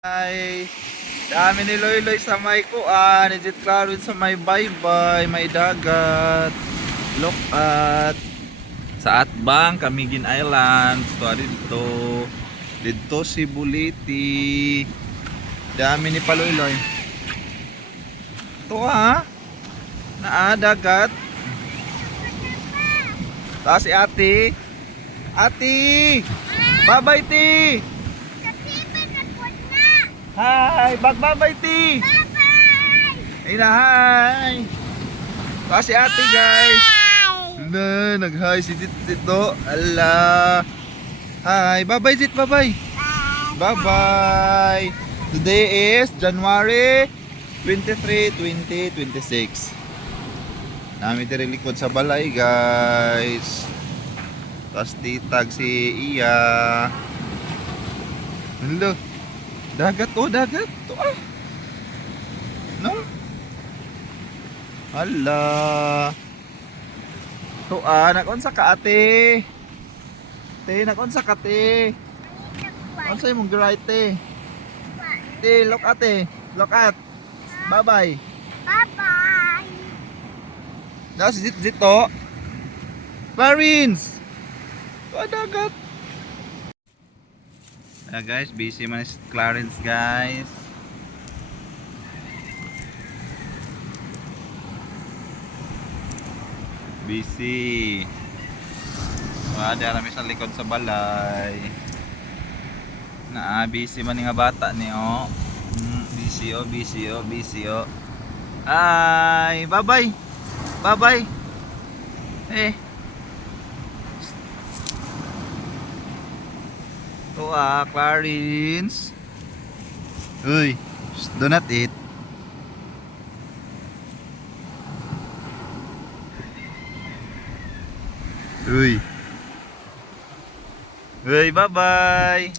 Ay, dami ni Loy sa may kuan, legit klaro sa may baybay, may dagat. Look at sa Atbang, Camiguin Island, to dito. Dito si Buliti. Dami ni Paloyloy. Ito dagat. Taas si Ate. Ate! Babay ti! Hi! Bagbabay ti! Ay na, hi! Taas si Ate guys! Na, nag-hi si Dito. Ala! Hi! Bye-bye Zit! Bye-bye! Bye-bye! Today is January 23, 2026. Namin tiri likod sa balay guys. Tapos titag si Iya. Hello. Dagat dagat. To No? Hala. To nakonsa ka ate. Te nakonsa ka te. Unsa imong giray te? Te, look ate. Look at. Bye-bye. Bye-bye. Tapos dito. Clarence. Dagat. Guys, busy man si Clarence guys. Busy. Ada rami sa likod sa balay. Busy man nga bata ni busy. Ay, bye-bye. Bye-bye. Clarence. Uy, do not eat. Uy, bye-bye.